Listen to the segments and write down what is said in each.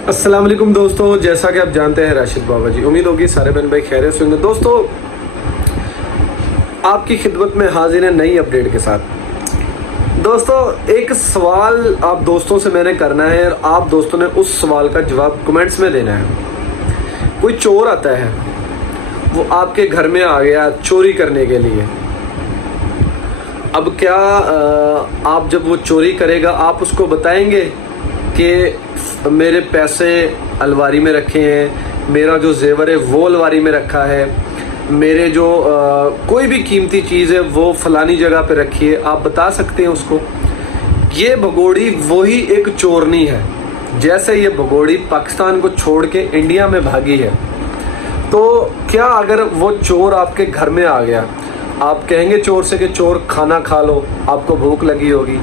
अस्सलाम वालेकुम दोस्तों, जैसा कि आप जानते हैं राशिद बाबा जी, उम्मीद होगी सारे बहन भाई खैरियत से होंगे। दोस्तों, आपकी खिदमत में हाजिर है नई अपडेट के साथ। दोस्तों, एक सवाल आप दोस्तों से मैंने करना है और आप दोस्तों ने उस सवाल का जवाब कमेंट्स में देना है। कोई चोर आता है, वो आपके घर में आ गया चोरी करने के लिए। अब क्या आप जब वो चोरी करेगा आप उसको बताएंगे कि मेरे पैसे अलमारी में रखे हैं, मेरा जो जेवर है वो अलमारी में रखा है, मेरे जो कोई भी कीमती चीज़ है वो फलानी जगह पे रखी है, आप बता सकते हैं उसको? ये भगोड़ी वही एक चोरनी है। जैसे ये भगोड़ी पाकिस्तान को छोड़ के इंडिया में भागी है, तो क्या अगर वो चोर आपके घर में आ गया, आप कहेंगे चोर से कि चोर खाना खा लो, आपको भूख लगी होगी?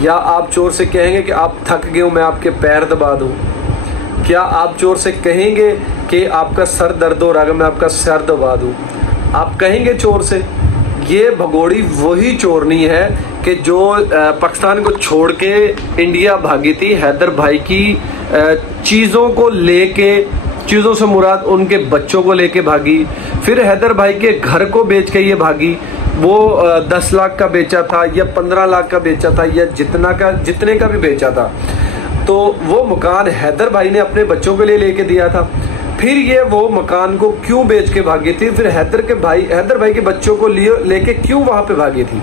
या आप चोर से कहेंगे कि आप थक गए हो, मैं आपके पैर दबा दूं? क्या आप चोर से कहेंगे कि आपका सर दर्द हो रहा है, मैं आपका सर दबा दूं? आप कहेंगे चोर से? ये भगोड़ी वही चोरनी है कि जो पाकिस्तान को छोड़ के इंडिया भागी थी, हैदर भाई की चीज़ों को लेके, चीज़ों से मुराद उनके बच्चों को लेके भागी। फिर हैदर भाई के घर को बेच के ये भागी। वो 10 लाख का बेचा था या 15 लाख का बेचा था या जितने का भी बेचा था, तो वो मकान हैदर भाई ने अपने बच्चों के लिए लेके दिया था। फिर ये वो मकान को क्यों बेच के भागी थी? फिर हैदर भाई के बच्चों को लेके क्यों वहां पे भागी थी?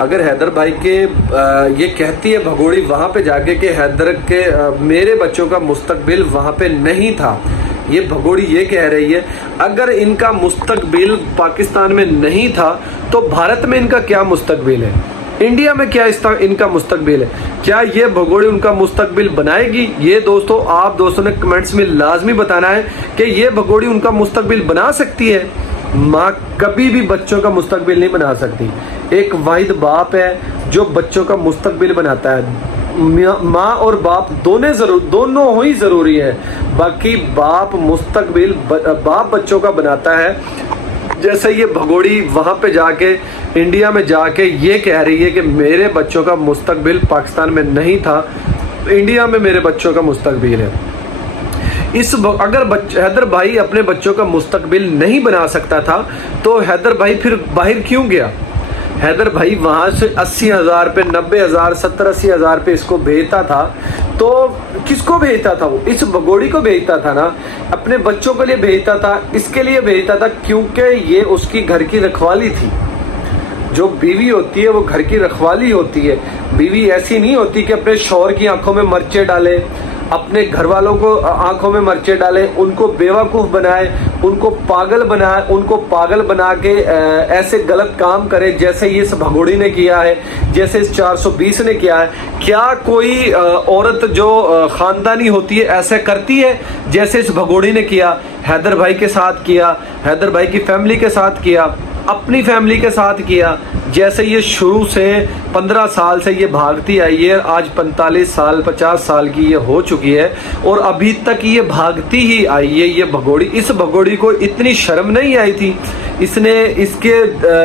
अगर हैदर भाई के ये कहती है भगोड़ी वहां पे जाके कि हैदर के मेरे बच्चों का मुस्तकबिल वहां पे नहीं था, ये भगोड़ी ये कह रही है। अगर इनका मुस्तकबिल पाकिस्तान में नहीं था तो भारत में इनका क्या मुस्तकबिल है? इंडिया में क्या इनका मुस्तकबिल है? क्या ये भगोड़ी उनका मुस्तकबिल बनाएगी? ये दोस्तों, आप दोस्तों ने कमेंट्स में लाजमी बताना है कि ये भगोड़ी उनका मुस्तकबिल बना सकती है। माँ कभी भी बच्चों का मुस्तकबिल नहीं बना सकती। एक वाहिद बाप है जो बच्चों का मुस्तकबिल बनाता है। माँ और बाप दोनों ही जरूरी है। बाकी बाप बच्चों का बनाता है। जैसे ये भगोड़ी वहां पे जाके इंडिया में जाके ये कह रही है कि मेरे बच्चों का मुस्तकबिल पाकिस्तान में नहीं था, इंडिया में मेरे बच्चों का मुस्तकबिल है। अगर हैदर भाई अपने बच्चों का मुस्तकबिल नहीं बना सकता था तो हैदर भाई फिर बाहर क्यों गया? हैदर भाई वहां से 80,000 पे, 90,000, 70-80 हजार पे इसको भेजता था, तो किसको भेजता था? वो इस भगोड़ी को भेजता था ना, अपने बच्चों के लिए भेजता था। इसके लिए भेजता था क्योंकि ये उसकी घर की रखवाली थी। जो बीवी होती है वो घर की रखवाली होती है। बीवी ऐसी नहीं होती कि अपने शौहर की आंखों में मिर्चें डाले, अपने घर वालों को आंखों में मिर्चें डाले, उनको बेवकूफ़ बनाए, उनको पागल बना के ऐसे गलत काम करे जैसे ये इस भगोड़ी ने किया है, जैसे इस 420 ने किया है। क्या कोई औरत जो ख़ानदानी होती है ऐसे करती है जैसे इस भगोड़ी ने किया? हैदर भाई के साथ किया, हैदर भाई की फैमिली के साथ किया, अपनी फैमिली के साथ किया। जैसे ये शुरू से 15 साल से ये भागती आई है, आज 45 साल 50 साल की ये हो चुकी है और अभी तक ये भागती ही आई है। ये भगोड़ी, इस भगोड़ी को इतनी शर्म नहीं आई थी,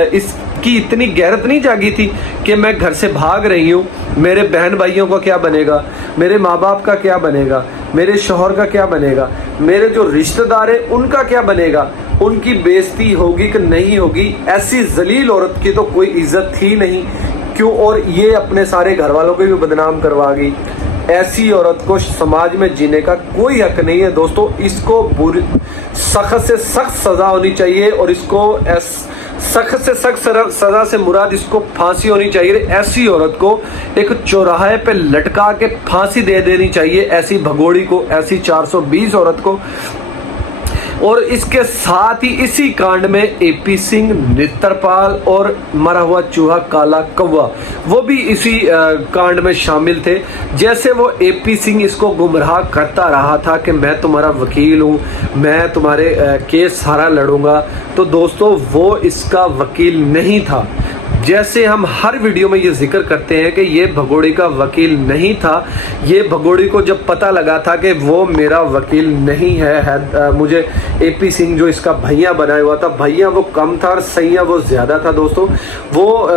इसकी इतनी गैरत नहीं जागी थी कि मैं घर से भाग रही हूँ, मेरे बहन भाइयों का क्या बनेगा, मेरे माँ बाप का क्या बनेगा, मेरे शौहर का क्या बनेगा, मेरे जो रिश्तेदार हैं उनका क्या बनेगा, उनकी बेइज्जती होगी कि नहीं होगी? ऐसी जलील औरत की तो कोई इज्जत थी नहीं, क्यों? और ये अपने सारे घर वालों को भी बदनाम करवा गई। ऐसी औरत को समाज में जीने का कोई हक नहीं है दोस्तों। इसको सख्त से सख्त सजा होनी चाहिए और इसको सख्त से सख्त सजा से मुराद इसको फांसी होनी चाहिए। ऐसी औरत को एक चौराहे पे लटका के फांसी दे देनी चाहिए, ऐसी भगोड़ी को, ऐसी 420 औरत को। और इसके साथ ही इसी कांड में एपी सिंह, नेत्रपाल और मरा हुआ चूहा काला कौवा, वो भी इसी कांड में शामिल थे। जैसे वो एपी सिंह इसको गुमराह करता रहा था कि मैं तुम्हारा वकील हूँ, मैं तुम्हारे केस सारा लड़ूंगा, तो दोस्तों वो इसका वकील नहीं था। जैसे हम हर वीडियो में ये जिक्र करते हैं कि ये भगोड़ी का वकील नहीं था। ये भगोड़ी को जब पता लगा था कि वो मेरा वकील नहीं है, मुझे एपी सिंह जो इसका भैया बनाया हुआ था, भैया वो कम था और सैया वो ज़्यादा था दोस्तों। वो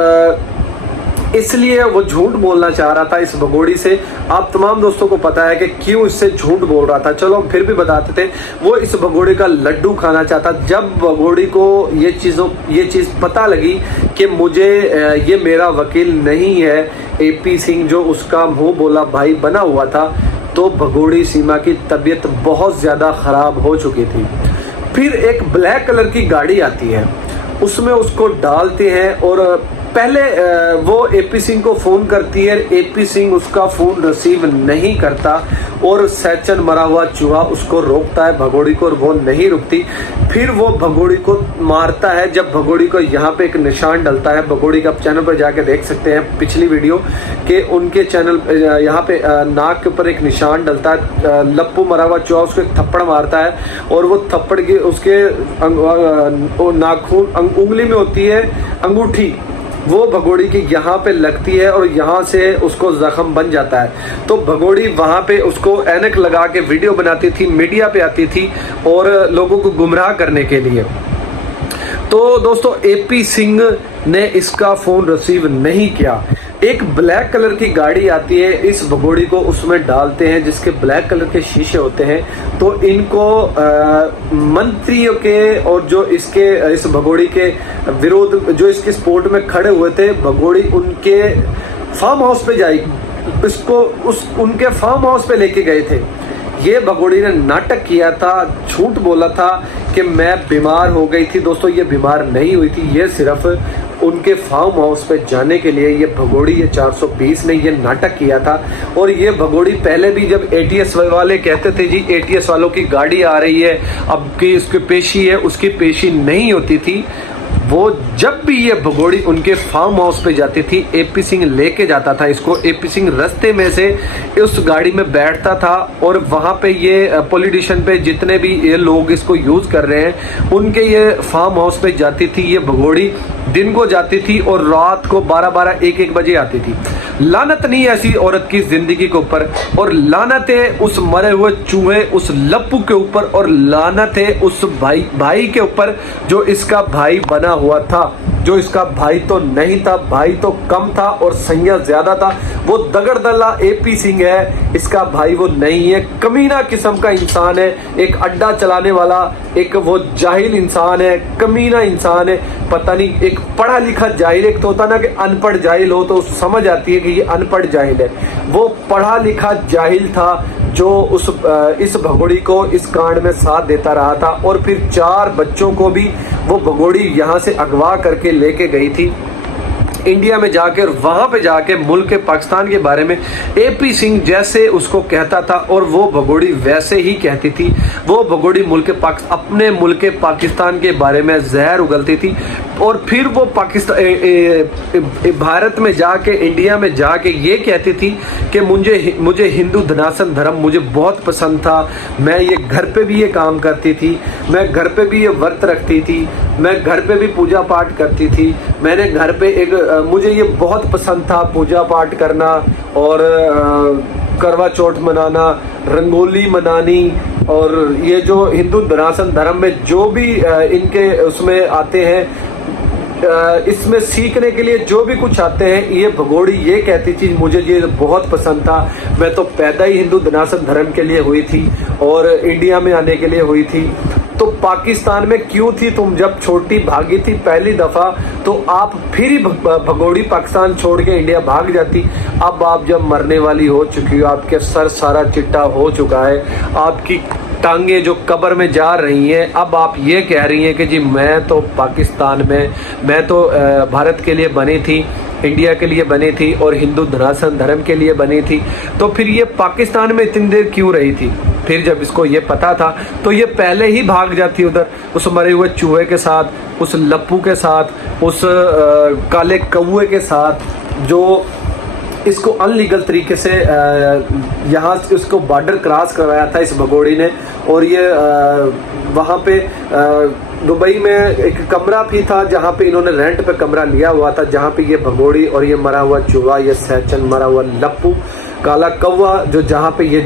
इसलिए वो झूठ बोलना चाह रहा था इस भगोड़ी से। आप तमाम दोस्तों को पता है कि क्यों इससे झूठ बोल रहा था, चलो हम फिर भी बताते थे। वो इस भगोड़ी का लड्डू खाना चाहता। जब भगोड़ी को ये चीज़ पता लगी कि मुझे ये मेरा वकील नहीं है एपी सिंह जो उसका मुंह बोला भाई बना हुआ था, तो भगोड़ी सीमा की तबीयत बहुत ज़्यादा ख़राब हो चुकी थी। फिर एक ब्लैक कलर की गाड़ी आती है, उसमें उसको डालते हैं और पहले वो एपी सिंह को फ़ोन करती है। एपी सिंह उसका फ़ोन रिसीव नहीं करता और सैचन मरा हुआ चूहा उसको रोकता है भगोड़ी को, और वो नहीं रुकती। फिर वो भगोड़ी को मारता है। जब भगोड़ी को यहाँ पे एक निशान डलता है, भगोड़ी का चैनल पर जाके देख सकते हैं पिछली वीडियो कि उनके चैनल यहाँ पे नाक के ऊपर एक निशान डलता है। लप्पू मरा हुआ चूहा उसको एक थप्पड़ मारता है और वो थप्पड़ की उसके नाखून उंगली में होती है अंगूठी, वो भगोड़ी की यहाँ पे लगती है और यहाँ से उसको जख्म बन जाता है। तो भगोड़ी वहाँ पे उसको ऐनक लगा के वीडियो बनाती थी, मीडिया पे आती थी और लोगों को गुमराह करने के लिए। तो दोस्तों एपी सिंह ने इसका फ़ोन रिसीव नहीं किया। एक ब्लैक कलर की गाड़ी आती है, इस भगोड़ी को उसमें डालते हैं जिसके ब्लैक कलर के शीशे होते हैं। तो इनको मंत्रियों के और जो इसके इस भगोड़ी के विरोध जो इसके सपोर्ट में खड़े हुए थे, भगोड़ी उनके फार्म हाउस पे जाई, इसको उनके फार्म हाउस पे लेके गए थे। ये भगोड़ी ने नाटक किया था, झूठ बोला था कि मैं बीमार हो गई थी। दोस्तों ये बीमार नहीं हुई थी, ये सिर्फ उनके फार्म हाउस पे जाने के लिए ये भगोड़ी ये 420 ने ये नाटक किया था। और ये भगोड़ी पहले भी जब एटीएस वाले कहते थे जी एटीएस वालों की गाड़ी आ रही है, अब की इसकी पेशी है, उसकी पेशी नहीं होती थी। वो जब भी ये भगोड़ी उनके फार्म हाउस पे जाती थी, एपी सिंह लेके जाता था इसको। एपी सिंह रास्ते में से उस गाड़ी में बैठता था और वहाँ पे ये पॉलिटिशियन पे जितने भी ये लोग इसको यूज़ कर रहे हैं उनके ये फार्म हाउस पे जाती थी ये भगोड़ी। दिन को जाती थी और रात को 12-12, 1-1 बजे आती थी। लानत नहीं ऐसी औरत की जिंदगी के ऊपर, और लानत है उस मरे हुए चूहे उस लप्पू के ऊपर, और लानत है उस भाई के ऊपर जो इसका भाई बना हुआ था। जो इसका भाई तो नहीं था, भाई तो कम था और सैया ज्यादा था। वो दगड़दल्ला एपी सिंह है, इसका भाई वो नहीं है। कमीना किस्म का इंसान है, एक अड्डा चलाने वाला, एक वो जाहिल इंसान है, कमीना इंसान है। पता नहीं एक पढ़ा लिखा जाहिल, एक तो होता ना कि अनपढ़ जाहिल हो तो समझ आती है कि ये अनपढ़ जाहिल है। वो पढ़ा लिखा जाहिल था जो इस भगोड़ी को इस कांड में साथ देता रहा था। और फिर 4 बच्चों को भी वो भगोड़ी यहाँ से अगवा करके लेके गई थी इंडिया में जाकर। वहां पे जाके मुल्क पाकिस्तान के बारे में एपी सिंह जैसे उसको कहता था और वो भगोड़ी वैसे ही कहती थी। वो भगोड़ी अपने मुल्क पाकिस्तान के बारे में जहर उगलती थी। और फिर वो भारत में जाके इंडिया में जाके ये कहती थी कि मुझे हिंदू धनासन धर्म मुझे बहुत पसंद था। मैं ये घर पे भी ये काम करती थी, मैं घर पे भी ये व्रत रखती थी, मैं घर पे भी पूजा पाठ करती थी। मैंने घर पे मुझे ये बहुत पसंद था पूजा पाठ करना और करवा चौथ मनाना, रंगोली मनानी। और ये जो हिंदू धनासन धर्म में जो भी इनके उसमें आते हैं, इसमें सीखने के लिए जो भी कुछ आते हैं, ये भगोड़ी ये कहती थी मुझे ये बहुत पसंद था। मैं तो पैदा ही हिंदू धनासन धर्म के लिए हुई थी और इंडिया में आने के लिए हुई थी। तो पाकिस्तान में क्यों थी तुम? जब छोटी भागी थी पहली दफा तो आप फिर ही भगोड़ी पाकिस्तान छोड़ के इंडिया भाग जाती। अब आप जब मरने वाली हो चुकी हो, आपके सर सारा चिट्टा हो चुका है, आपकी टांगे जो कब्र में जा रही हैं, अब आप ये कह रही हैं कि जी मैं तो पाकिस्तान में, मैं तो भारत के लिए बनी थी, इंडिया के लिए बनी थी और हिंदू धनासन धर्म के लिए बनी थी। तो फिर ये पाकिस्तान में इतनी देर क्यों रही थी? फिर जब इसको ये पता था तो ये पहले ही भाग जाती उधर उस मरे हुए चूहे के साथ, उस लप्पू के साथ, उस काले कौवे के साथ जो इसको अनलीगल तरीके से यहाँ इसको बॉर्डर क्रॉस करवाया था इस भगोड़ी ने। और ये वहाँ पे दुबई में एक कमरा भी था जहाँ पे इन्होंने रेंट पे कमरा लिया हुआ था, जहाँ पे ये भगोड़ी और ये मरा हुआ चूहा, ये सैचन मरा हुआ लप्पू काला कौवा जो जहाँ पे ये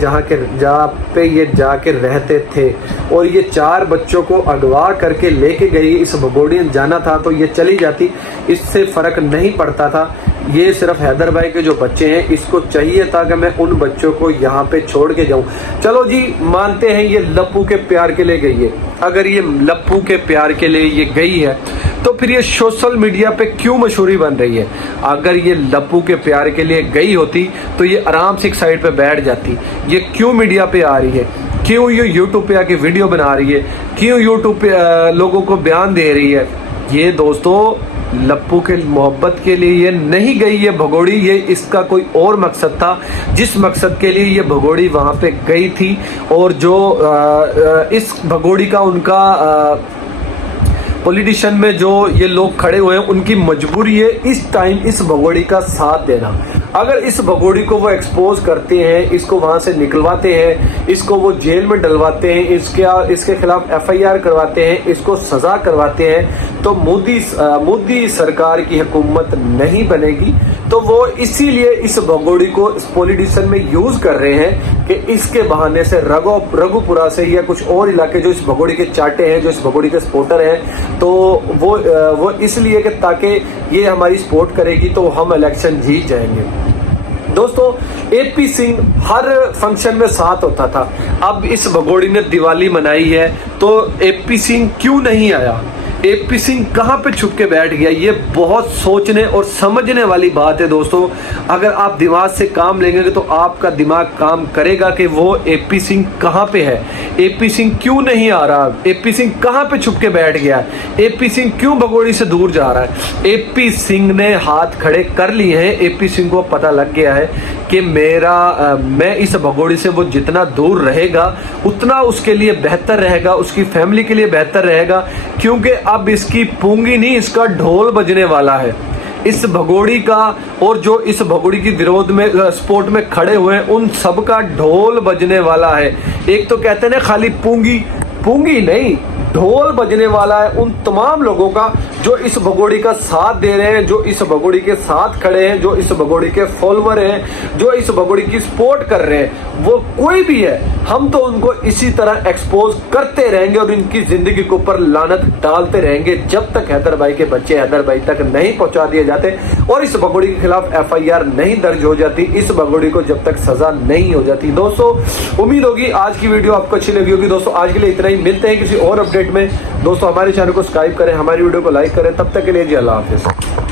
जाके रहते थे, और ये 4 बच्चों को अगवा करके लेके गई। इस भगोड़ी ने जाना था तो ये चली जाती, इससे फ़र्क नहीं पड़ता था। ये सिर्फ हैदर भाई के जो बच्चे हैं, इसको चाहिए था कि मैं उन बच्चों को यहाँ पे छोड़ के जाऊँ। चलो जी, मानते हैं ये लप्पू के प्यार के लिए गई है। अगर ये लप्पू के प्यार के लिए ये गई है तो फिर ये सोशल मीडिया पे क्यों मशहूरी बन रही है? अगर ये लप्पू के प्यार के लिए गई होती तो ये आराम से एक साइड पे बैठ जाती। ये क्यों मीडिया पे आ रही है? क्यों ये यूट्यूब पे आके वीडियो बना रही है? क्यों यूट्यूब पे लोगों को बयान दे रही है? ये दोस्तों लप्पू के मोहब्बत के लिए ये नहीं गई ये भगोड़ी, ये इसका कोई और मकसद था, जिस मकसद के लिए ये भगोड़ी वहाँ पे गई थी। और जो इस भगोड़ी का उनका पॉलिटिशियन में जो ये लोग खड़े हुए हैं, उनकी मजबूरी है इस टाइम इस भगोड़ी का साथ देना। अगर इस भगोड़ी को वो एक्सपोज करते हैं, इसको वहां से निकलवाते हैं, इसको वो जेल में डलवाते हैं, इसके खिलाफ FIR करवाते हैं, इसको सजा करवाते हैं, तो मोदी सरकार की हुकूमत नहीं बनेगी। तो वो इसीलिए इस भगोड़ी को इस पॉलिटिशियन में यूज कर रहे हैं कि इसके बहाने से रघुपुरा से या कुछ और इलाके जो इस भगोड़ी के चाटे हैं, जो इस भगोड़ी के सपोर्टर हैं, तो वो इसलिए कि ताकि ये हमारी सपोर्ट करेगी तो हम इलेक्शन जीत जाएंगे। दोस्तों, AP सिंह हर फंक्शन में साथ होता था। अब इस भगोड़ी ने दिवाली मनाई है तो AP सिंह क्यों नहीं आया? AP सिंह कहाँ पे छुप के बैठ गया? ये बहुत सोचने और समझने वाली बात है दोस्तों। अगर आप दिमाग से काम लेंगे तो आपका दिमाग काम करेगा कि वो AP सिंह कहाँ पे है, AP सिंह क्यों नहीं आ रहा, AP सिंह कहाँ पे छुप के बैठ गया, AP सिंह क्यों भगोड़ी से दूर जा रहा है। AP सिंह ने हाथ खड़े कर लिए हैं। AP सिंह को पता लग गया है कि मैं इस भगोड़ी से वो जितना दूर रहेगा उतना उसके लिए बेहतर रहेगा, उसकी फैमिली के लिए बेहतर रहेगा, क्योंकि अब इसकी पूंगी नहीं, इसका ढोल बजने वाला है इस भगोड़ी का। और जो इस भगोड़ी की विरोध में सपोर्ट में खड़े हुए हैं, उन सब का ढोल बजने वाला है। एक तो कहते हैं ना, खाली पूंगी नहीं, ढोल बजने वाला है उन तमाम लोगों का जो इस भगोड़ी का साथ दे रहे हैं, जो इस भगोड़ी के साथ खड़े हैं, जो इस भगोड़ी के फॉलोअर हैं, जो इस भगोड़ी की सपोर्ट कर रहे हैं। वो कोई भी है, हम तो उनको इसी तरह एक्सपोज करते रहेंगे और इनकी जिंदगी के ऊपर लानत डालते रहेंगे जब तक हैदर भाई के बच्चे हैदर भाई तक नहीं पहुंचा दिए जाते और इस भगोड़ी के खिलाफ FIR नहीं दर्ज हो जाती, इस भगोड़ी को जब तक सजा नहीं हो जाती। दोस्तों, उम्मीद होगी आज की वीडियो आपको अच्छी लगी होगी। दोस्तों, आज के लिए इतना ही, मिलते हैं किसी और अपडेट में। दोस्तों, हमारे चैनल को सब्सक्राइब करें, हमारी वीडियो को लाइक करें। तब तक के लिए जी अल्लाह हाफिज।